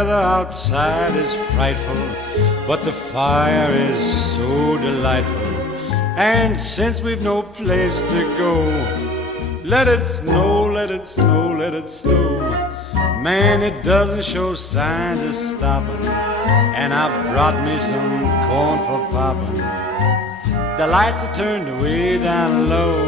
weather outside is frightful, but the fire is so delightful. And since we've no place to go, let it snow, let it snow, let it snow. Man, it doesn't show signs of stopping, and I brought me some corn for popping. The lights are turned way down low.